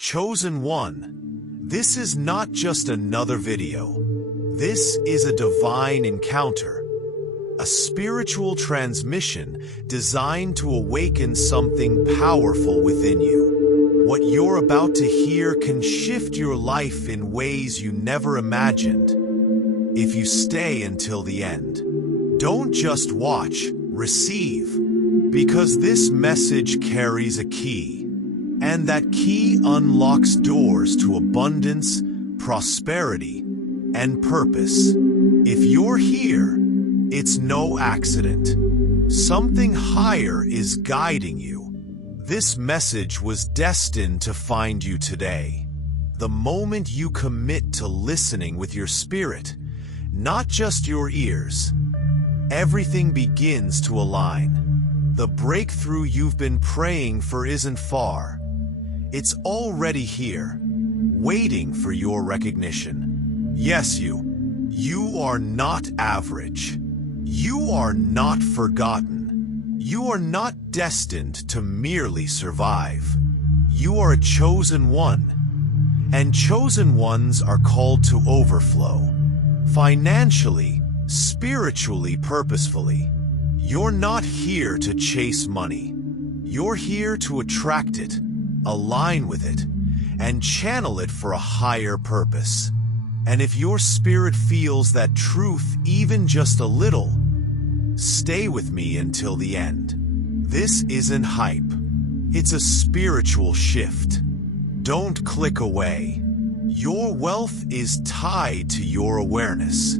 Chosen one, this is not just another video. This is a divine encounter, a spiritual transmission designed to awaken something powerful within you. What you're about to hear can shift your life in ways you never imagined. If you stay until the end, don't just watch, receive, because this message carries a key. And that key unlocks doors to abundance, prosperity, and purpose. If you're here, it's no accident. Something higher is guiding you. This message was destined to find you today. The moment you commit to listening with your spirit, not just your ears, everything begins to align. The breakthrough you've been praying for isn't far. It's already here, waiting for your recognition. Yes, you are not average. You are not forgotten. You are not destined to merely survive. You are a chosen one, and chosen ones are called to overflow. Financially, spiritually, purposefully. You're not here to chase money. You're here to attract it, align with it, and channel it for a higher purpose. And if your spirit feels that truth even just a little, stay with me until the end. This isn't hype. It's a spiritual shift. Don't click away. Your wealth is tied to your awareness.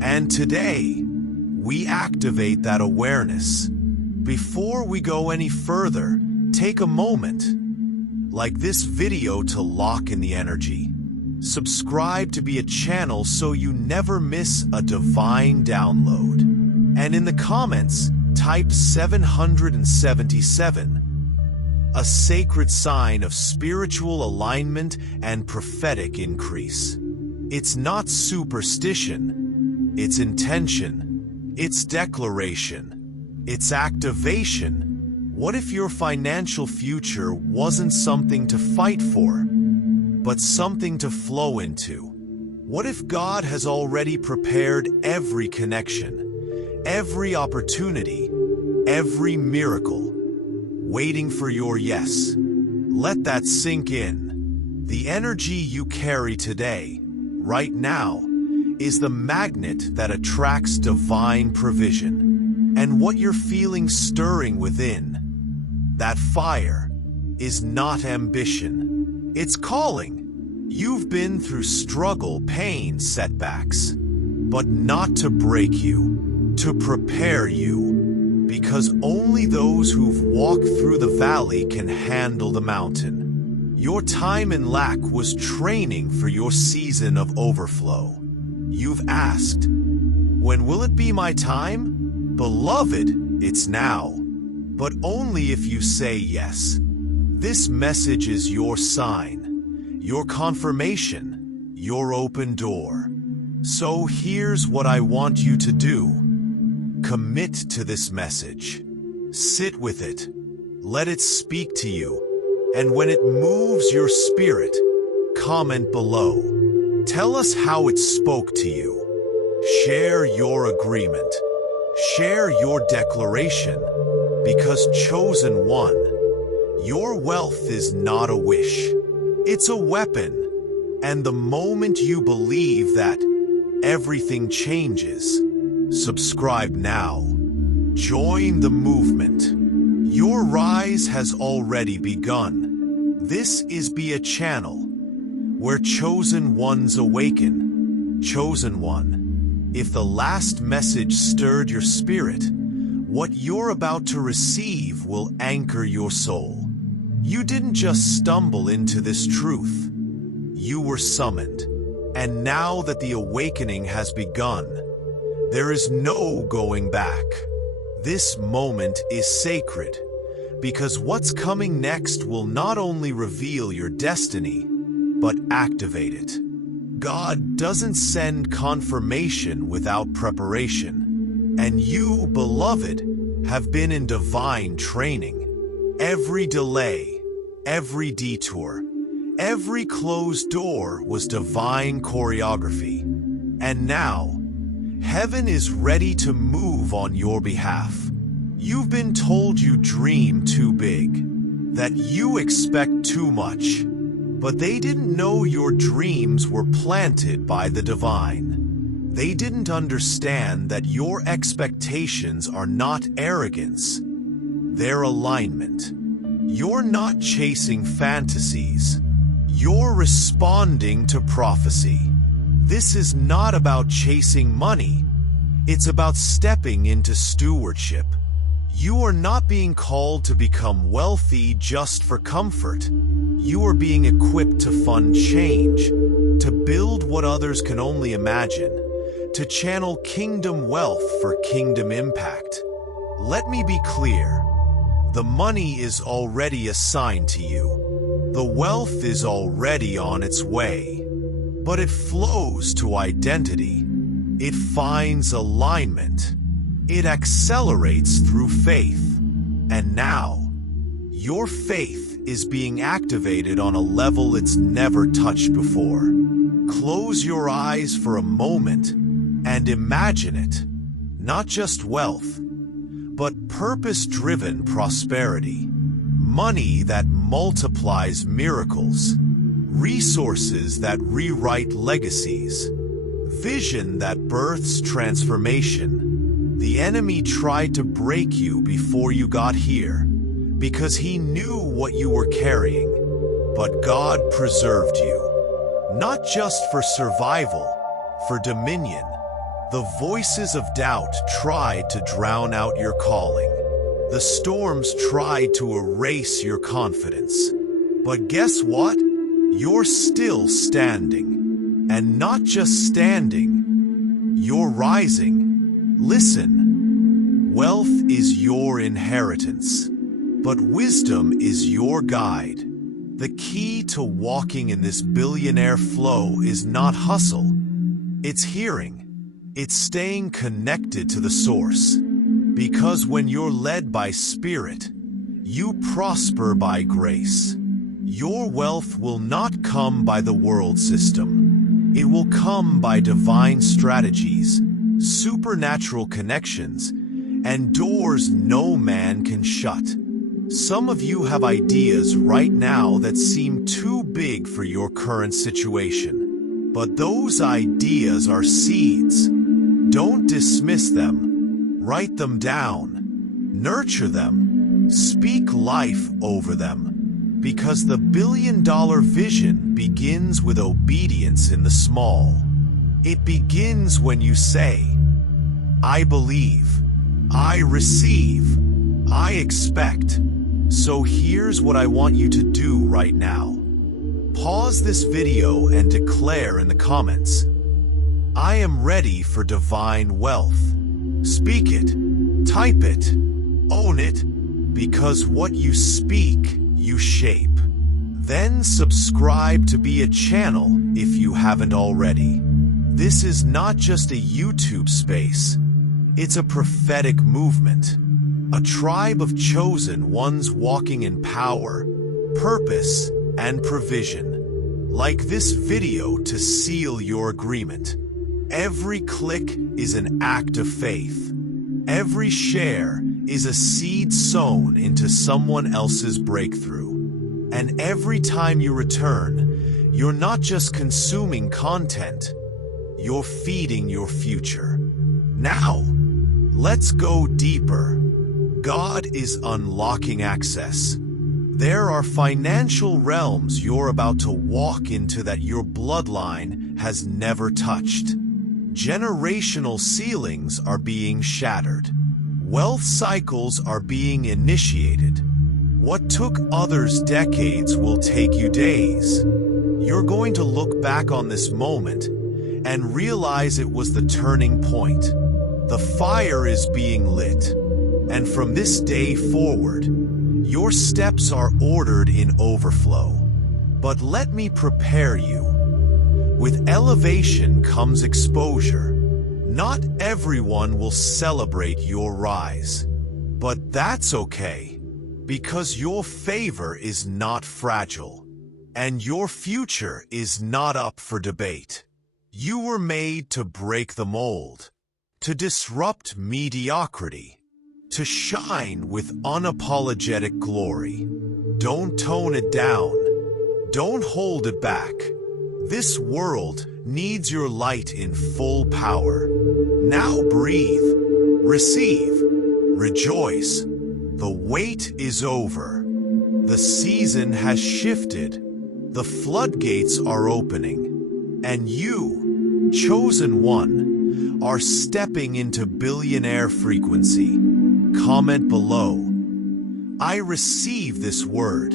And today, we activate that awareness. Before we go any further, take a moment, like this video, to lock in the energy. Subscribe to be a channel so you never miss a divine download. And in the comments, type 777, a sacred sign of spiritual alignment and prophetic increase. It's not superstition, it's intention, it's declaration, it's activation. What if your financial future wasn't something to fight for, but something to flow into? What if God has already prepared every connection, every opportunity, every miracle, waiting for your yes? Let that sink in. The energy you carry today, right now, is the magnet that attracts divine provision. And what you're feeling stirring within, that fire, is not ambition. It's calling. You've been through struggle, pain, setbacks, but not to break you, to prepare you, because only those who've walked through the valley can handle the mountain. Your time in lack was training for your season of overflow. You've asked, when will it be my time? Beloved, it's now. But only if you say yes. This message is your sign, your confirmation, your open door. So here's what I want you to do. Commit to this message. Sit with it. Let it speak to you. And when it moves your spirit, comment below. Tell us how it spoke to you. Share your agreement. Share your declaration. Because chosen one, your wealth is not a wish. It's a weapon. And the moment you believe that, everything changes. Subscribe now. Join the movement. Your rise has already begun. This is Be a Channel, where chosen ones awaken. Chosen one, if the last message stirred your spirit, what you're about to receive will anchor your soul. You didn't just stumble into this truth. You were summoned. And now that the awakening has begun, there is no going back. This moment is sacred, because what's coming next will not only reveal your destiny, but activate it. God doesn't send confirmation without preparation. And you, beloved, have been in divine training. Every delay, every detour, Every closed door was divine choreography. And now, heaven is ready to move on your behalf. You've been told you dream too big, that you expect too much, but they didn't know your dreams were planted by the divine. They didn't understand that your expectations are not arrogance, they're alignment. You're not chasing fantasies, you're responding to prophecy. This is not about chasing money, it's about stepping into stewardship. You are not being called to become wealthy just for comfort. You are being equipped to fund change, to build what others can only imagine, to channel kingdom wealth for kingdom impact. Let me be clear. The money is already assigned to you. The wealth is already on its way. But it flows to identity. It finds alignment. It accelerates through faith. And now, your faith is being activated on a level it's never touched before. Close your eyes for a moment and imagine it. Not just wealth, but purpose-driven prosperity. Money that multiplies miracles. Resources that rewrite legacies. Vision that births transformation. The enemy tried to break you before you got here, because he knew what you were carrying. But God preserved you. Not just for survival, for dominion. The voices of doubt tried to drown out your calling. The storms tried to erase your confidence. But guess what? You're still standing. And not just standing, you're rising. Listen, wealth is your inheritance, but wisdom is your guide. The key to walking in this billionaire flow is not hustle. It's hearing. It's staying connected to the source. Because when you're led by spirit, you prosper by grace. Your wealth will not come by the world system. It will come by divine strategies, supernatural connections, and doors no man can shut. Some of you have ideas right now that seem too big for your current situation. But those ideas are seeds. Don't dismiss them. Write them down. Nurture them. Speak life over them. Because the billion-dollar vision begins with obedience in the small. It begins when you say, I believe, I receive, I expect. So here's what I want you to do right now. Pause this video and declare in the comments, I am ready for divine wealth. Speak it, type it, own it, because what you speak, you shape. Then subscribe to be a channel if you haven't already. This is not just a YouTube space. It's a prophetic movement. A tribe of chosen ones walking in power, purpose, and provision. Like this video to seal your agreement. Every click is an act of faith. Every share is a seed sown into someone else's breakthrough. And every time you return, you're not just consuming content, you're feeding your future. Now, let's go deeper. God is unlocking access. There are financial realms you're about to walk into that your bloodline has never touched. Generational ceilings are being shattered. Wealth cycles are being initiated. What took others decades will take you days. You're going to look back on this moment and realize it was the turning point. The fire is being lit. And from this day forward, your steps are ordered in overflow. But let me prepare you. With elevation comes exposure. Not everyone will celebrate your rise. But that's okay, because your favor is not fragile. And your future is not up for debate. You were made to break the mold, to disrupt mediocrity, to shine with unapologetic glory. Don't tone it down. Don't hold it back. This world needs your light in full power. Now breathe, receive, rejoice. The wait is over. The season has shifted. The floodgates are opening. And you, chosen one, are stepping into billionaire frequency. Comment below. I receive this word.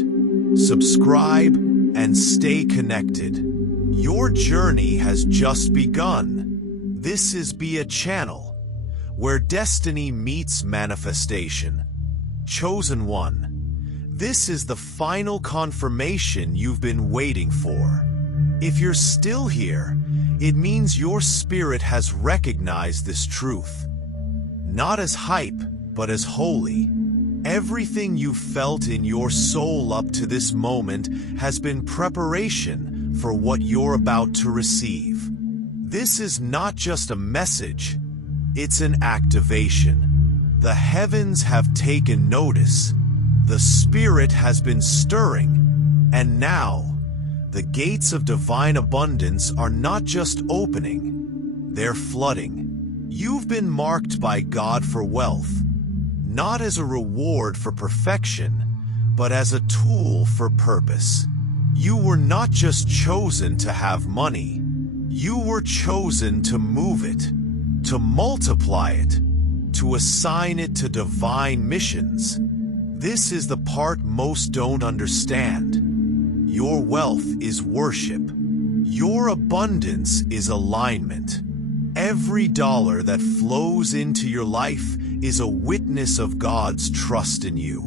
Subscribe and stay connected. Your journey has just begun. This is Be a Channel, where destiny meets manifestation. Chosen one, this is the final confirmation you've been waiting for. If you're still here, it means your spirit has recognized this truth. Not as hype, but as holy. Everything you felt in your soul up to this moment has been preparation for what you're about to receive. This is not just a message, it's an activation. The heavens have taken notice. The Spirit has been stirring, and now, the gates of divine abundance are not just opening, they're flooding. You've been marked by God for wealth, not as a reward for perfection, but as a tool for purpose. You were not just chosen to have money, you were chosen to move it, to multiply it, to assign it to divine missions. This is the part most don't understand. Your wealth is worship. Your abundance is alignment. Every dollar that flows into your life is a witness of God's trust in you.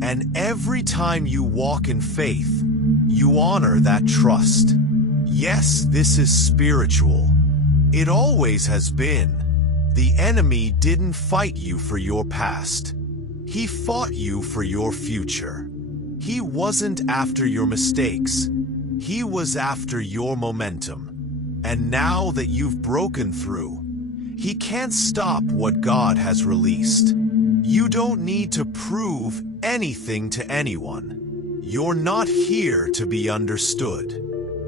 And every time you walk in faith, you honor that trust. Yes, this is spiritual. It always has been. The enemy didn't fight you for your past. He fought you for your future. He wasn't after your mistakes. He was after your momentum. And now that you've broken through, he can't stop what God has released. You don't need to prove anything to anyone. You're not here to be understood.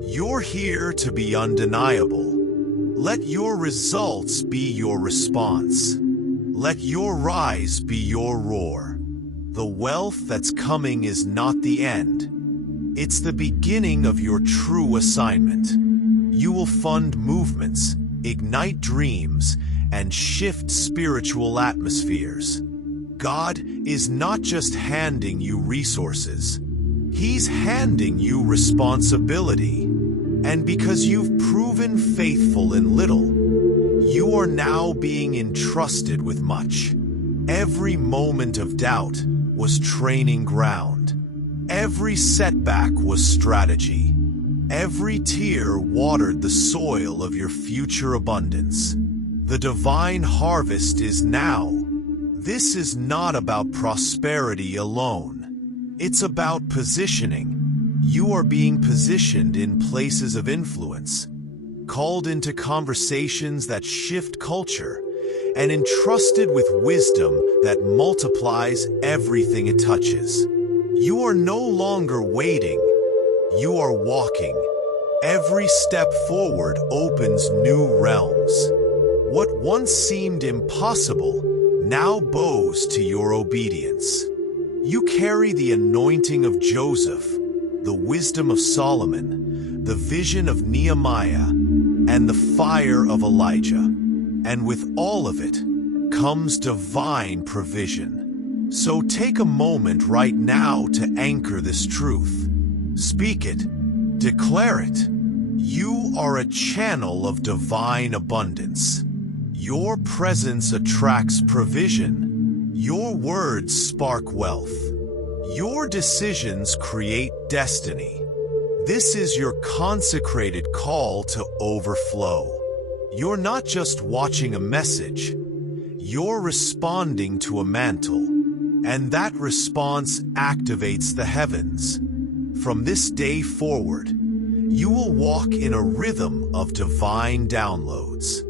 You're here to be undeniable. Let your results be your response. Let your rise be your roar. The wealth that's coming is not the end. It's the beginning of your true assignment. You will fund movements, ignite dreams, and shift spiritual atmospheres. God is not just handing you resources. He's handing you responsibility. And because you've proven faithful in little, you are now being entrusted with much. Every moment of doubt was training ground. Every setback was strategy. Every tear watered the soil of your future abundance. The divine harvest is now. This is not about prosperity alone. It's about positioning. You are being positioned in places of influence, called into conversations that shift culture, and entrusted with wisdom that multiplies everything it touches. You are no longer waiting, you are walking. Every step forward opens new realms. What once seemed impossible now bows to your obedience. You carry the anointing of Joseph, the wisdom of Solomon, the vision of Nehemiah, and the fire of Elijah. And with all of it comes divine provision. So take a moment right now to anchor this truth. Speak it, declare it. You are a channel of divine abundance. Your presence attracts provision. Your words spark wealth. Your decisions create destiny. This is your consecrated call to overflow. You're not just watching a message, you're responding to a mantle, and that response activates the heavens. From this day forward, you will walk in a rhythm of divine downloads.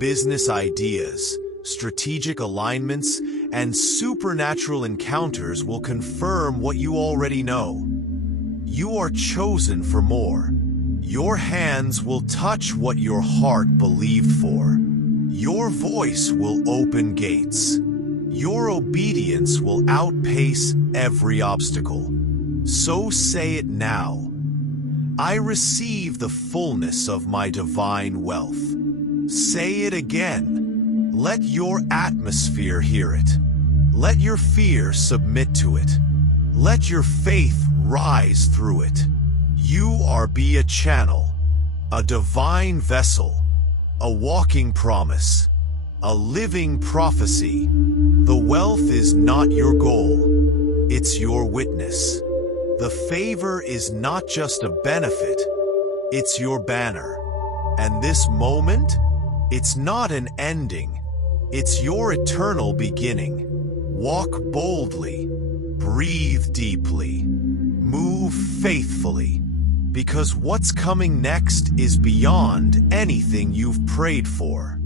Business ideas, strategic alignments, and supernatural encounters will confirm what you already know. You are chosen for more. Your hands will touch what your heart believed for. Your voice will open gates. Your obedience will outpace every obstacle. So say it now. I receive the fullness of my divine wealth. Say it again. Let your atmosphere hear it. Let your fear submit to it. Let your faith rise through it. You are a channel, a divine vessel, a walking promise, a living prophecy. The wealth is not your goal, it's your witness. The favor is not just a benefit, it's your banner. And this moment, it's not an ending, it's your eternal beginning. Walk boldly, breathe deeply, move faithfully, because what's coming next is beyond anything you've prayed for.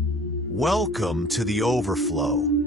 Welcome to the overflow.